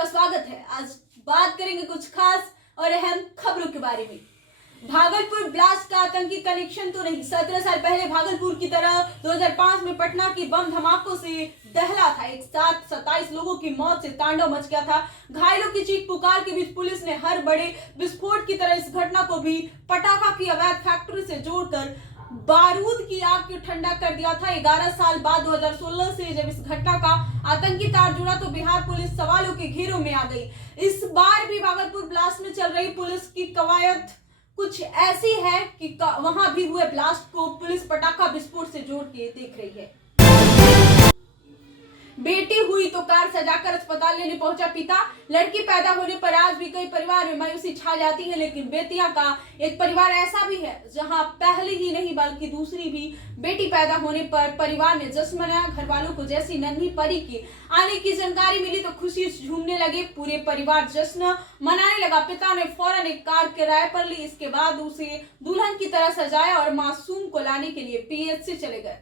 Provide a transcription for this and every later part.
आपका स्वागत है। आज बात करेंगे कुछ खास और अहम खबरों के बारे में। भागलपुर ब्लास्ट का आतंकी कनेक्शन तो नहीं। 17 साल पहले भागलपुर की तरह 2005 में पटना की बम धमाकों से दहला था। एक साथ 27 लोगों की मौत से तांडव मच गया था। घायलों की चीख पुकार के बीच पुलिस ने हर बड़े विस्फोट की तरह इस घटना को भी पटाखा की अवैध फैक्ट्री से जोड़कर बारूद की आग को ठंडा कर दिया था। 11 साल बाद 2016 से जब इस घटना का आतंकी तार जुड़ा तो बिहार पुलिस सवालों के घेरों में आ गई। इस बार भी भागलपुर ब्लास्ट में चल रही पुलिस की कवायद कुछ ऐसी है कि वहां भी हुए ब्लास्ट को पुलिस पटाखा विस्फोट से जोड़ के देख रही है। बेटी हुई तो कार सजाकर अस्पताल लेने पहुंचा पिता। लड़की पैदा होने पर आज भी कई परिवार में मायूसी छा जाती है, लेकिन बेटियां का एक परिवार ऐसा भी है जहां पहली ही नहीं बल्कि दूसरी भी बेटी पैदा होने पर परिवार ने जश्न मनाया। घर वालों को जैसी नन्ही परी के आने की जानकारी मिली तो खुशी झूमने लगे। पूरे परिवार जश्न मनाने लगा। पिता ने फौरन एक कार किराए पर ली। इसके बाद उसे दुल्हन की तरह सजाया और मासूम को लाने के लिए पीएचसी चले गए।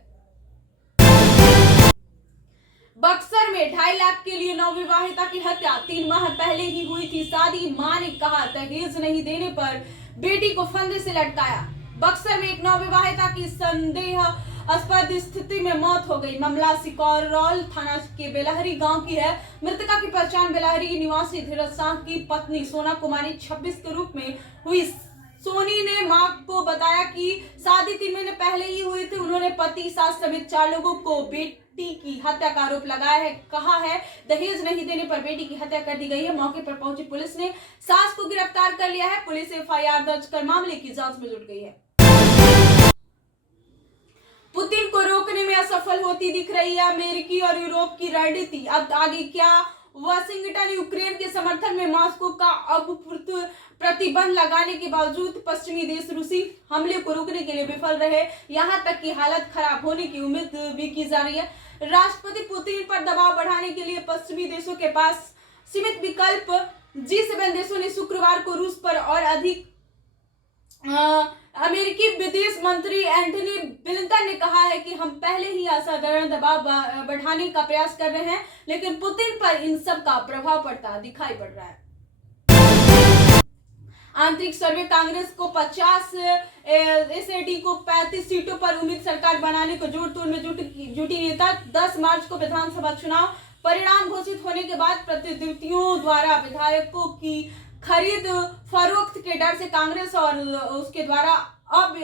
बक्सर में 2.5 लाख के लिए नवविवाहिता की हत्या। 3 माह पहले ही हुई थी शादी। मां ने कहा दहेज नहीं देने पर बेटी को फंदे से लटकाया। बक्सर में एक नवविवाहिता की संदेहास्पद स्थिति में मौत हो गई। मामला सिकौरौल थाना के बेलहरी गांव की है। मृतका की पहचान बेलहरी निवासी धीरज शाह की पत्नी सोना कुमारी 26 के रूप में हुई। सोनी ने मां को बताया कि शादी 3 महीने पहले ही हुई थी। उन्होंने पति, सास समेत 4 लोगों को बेटी की हत्या का आरोप लगाया है। कहा है दहेज नहीं देने पर बेटी की हत्या कर दी गई है। मौके पर पहुंची पुलिस ने सास को गिरफ्तार कर लिया है। पुलिस एफआईआर दर्ज कर मामले की जांच में जुट गई है। पुतिन को रोकने में असफल होती दिख रही है अमेरिकी और यूरोप की रणनीति। अब आगे क्या? वाशिंगटन यूक्रेन के समर्थन में मॉस्को का अभूतपूर्व प्रतिबंध लगाने के बावजूद पश्चिमी देश रूसी हमले को रोकने के लिए विफल रहे। यहां तक कि हालत खराब होने की उम्मीद भी की जा रही है। राष्ट्रपति पुतिन पर दबाव बढ़ाने के लिए पश्चिमी देशों के पास सीमित विकल्प। G7 देशों ने शुक्रवार को रूस पर और अधिक अमेरिकी विदेश मंत्री एंटनी ब्लिंकन ने कहा है कि हम पहले ही असाधारण दबाव बढ़ाने का प्रयास कर रहे हैं, लेकिन पुतिन पर इन सब का प्रभाव पड़ता दिखाई पड़ रहा है। आंतरिक सर्वे कांग्रेस को 50, एसएडी को 35 सीटों पर उम्मीद सरकार बनाने को जोड़ तोड़ में जुटी नेता। 10 मार्च को विधानसभा चुनाव परिणाम घोषित होने के बाद प्रतिद्वंदियों द्वारा विधायकों की खरीद फरोख्त के डर से कांग्रेस और उसके द्वारा अब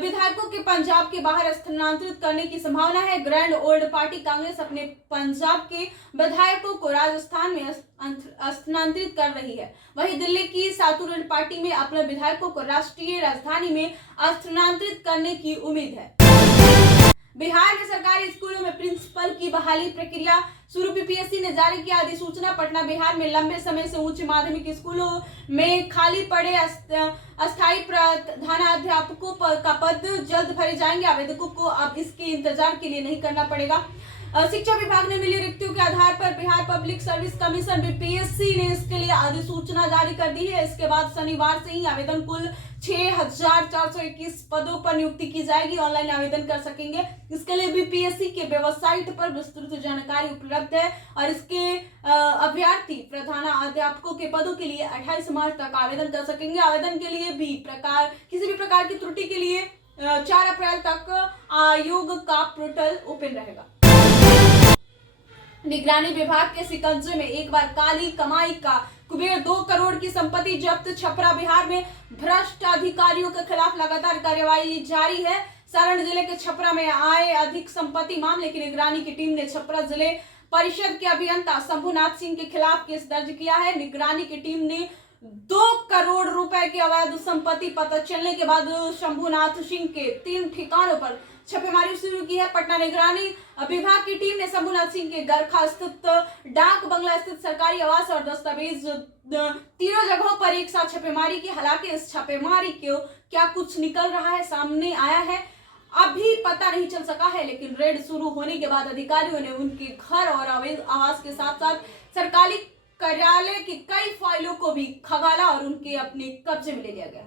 विधायकों के पंजाब के बाहर स्थानांतरित करने की संभावना है। ग्रैंड ओल्ड पार्टी कांग्रेस अपने पंजाब के विधायकों को राजस्थान में स्थानांतरित कर रही है। वहीं दिल्ली की सातुरण पार्टी में अपने विधायकों को राष्ट्रीय राजधानी में स्थानांतरित करने की उम्मीद है। बिहार में सरकारी स्कूलों में प्रिंसिपल की बहाली प्रक्रिया शुरू। पीपीएससी ने जारी किया अधिसूचना। पटना बिहार में लंबे समय से उच्च माध्यमिक स्कूलों में खाली पड़े अस्थायी प्रधानाध्यापकों का पद जल्द भरे जाएंगे। आवेदकों को अब इसके इंतजार के लिए नहीं करना पड़ेगा। शिक्षा विभाग ने मिली रिक्तियों के आधार पर Bihar public service commission BPSC ने इसके लिए अधिसूचना जारी कर दी है। इसके बाद शनिवार से ही आवेदन कुल 6421 पदों पर नियुक्ति की जाएगी। ऑनलाइन आवेदन कर सकेंगे। इसके लिए बीपीएससी के वेबसाइट पर विस्तृत जानकारी उपलब्ध है और इसके अभ्यर्थी प्रधानाध्यापकों के पदों के लिए 28 मार्च तक आवेदन कर सकेंगे। आवेदन के लिए भी किसी भी प्रकार की त्रुटि के लिए 4 अप्रैल तक आयोग का पोर्टल ओपन रहेगा। निगरानी विभाग के शिकंजे में एक बार काली कमाई का कुबेर 2 करोड़ की संपत्ति जब्त। छपरा बिहार में भ्रष्ट अधिकारियों के खिलाफ लगातार कार्यवाही जारी है। सारण जिले के छपरा में आए अधिक संपत्ति मामले की निगरानी की टीम ने छपरा जिले परिषद के अभियंता शंभुनाथ सिंह के खिलाफ केस दर्ज किया है। निगरानी की टीम ने 2 करोड़ रुपए की अवैध संपत्ति पता चलने के बाद शंभुनाथ सिंह के 3 ठिकानों पर छापेमारी शुरू की है। पटना निगरानी विभाग की टीम ने शंभुनाथ सिंह के गरखा स्थित डाक बंगला स्थित सरकारी आवास और दस्तावेज तीनों जगहों पर एक साथ छापेमारी की। हालांकि इस छापेमारी को क्या कुछ निकल रहा है सामने आया है अभी पता नहीं चल सका है, लेकिन रेड शुरू होने के बाद अधिकारियों ने उनके घर और आवास के साथ साथ सरकारी कार्यालय की कई फाइलों को भी खंगाला और उनके अपने कब्जे में ले लिया गया।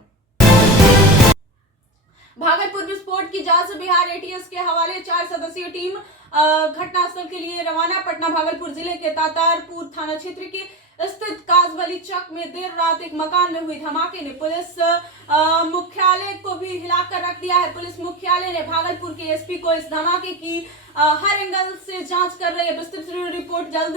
भागलपुर विस्फोट की जांच बिहार एटीएस के हवाले 4 सदस्यीय टीम घटनास्थल के लिए रवाना। पटना भागलपुर जिले के तातारपुर थाना क्षेत्र के स्थित काजवली चक में देर रात एक मकान में हुई धमाके ने पुलिस मुख्यालय को भी हिलाकर रख दिया है। पुलिस मुख्यालय ने भागलपुर के एसपी को इस धमाके की हर एंगल से जांच कर रही है, विस्तृत रिपोर्ट जल्द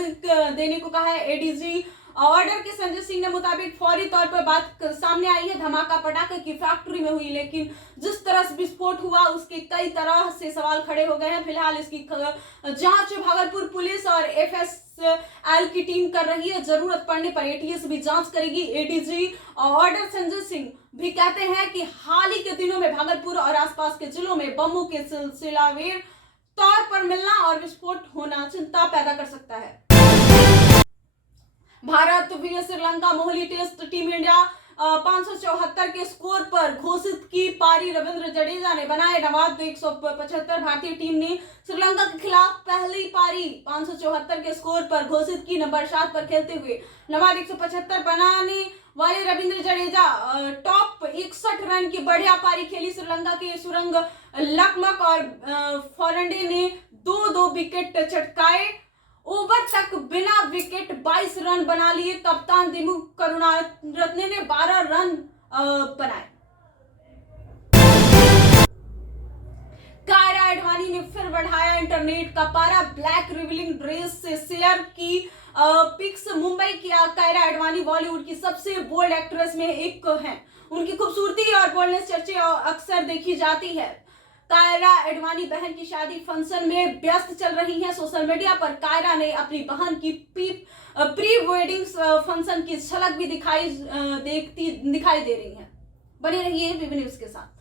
देने को कहा है। एडीजी ऑर्डर के संजय सिंह ने मुताबिक फौरी तौर पर बात सामने आई है। धमाका पटाखे की फैक्ट्री में हुई, लेकिन जिस तरह से विस्फोट हुआ उसके कई तरह से सवाल खड़े हो गए हैं। फिलहाल इसकी जांच भागलपुर पुलिस और एफएसएल की टीम कर रही है। जरूरत पड़ने पर एटीएस भी जांच करेगी। एडीजी ऑर्डर संजय सिंह भी कहते हैं कि हाल ही के दिनों में भागलपुर और आसपास के जिलों में बमों के सिलसिलावेर तौर पर मिलना और विस्फोट होना चिंता पैदा कर सकता है। Bharat vs Sri Lanka Mohali test team India 574 के स्कोर पर घोषित की पारी। रविंद्र जडेजा ने बनाए नवाब 175। भारतीय टीम ने श्रीलंका के खिलाफ पहली पारी 574 के स्कोर पर घोषित की। नंबर 7 पर खेलते हुए नवाब 175 बनाने वाले रविंद्र जडेजा टॉप 61 रन की बढ़िया पारी खेली। श्रीलंका के सुरंग लकमक और फॉरंडे ने 2-2 विकेट चटकाए। ओवर तक बिना विकेट 22 रन बना लिए। कप्तान दिमु करुणारत्ने ने 12 रन बनाए। कायरा एडवाणी ने फिर बढ़ाया इंटरनेट का पारा। ब्लैक रिवीलिंग ड्रेस से शेयर की पिक्स। मुंबई की कायरा एडवाणी बॉलीवुड की सबसे बोल्ड एक्ट्रेस में एक हैं। उनकी खूबसूरती और बोल्डनेस चर्चे अक्सर देखी जाती है। कायरा एडवाणी बहन की शादी फंक्शन में व्यस्त चल रही हैं। सोशल मीडिया पर कायरा ने अपनी बहन की प्री वेडिंग फंक्शन की झलक भी दिखाई दे रही है। बने रहिए वीवी न्यूज के साथ।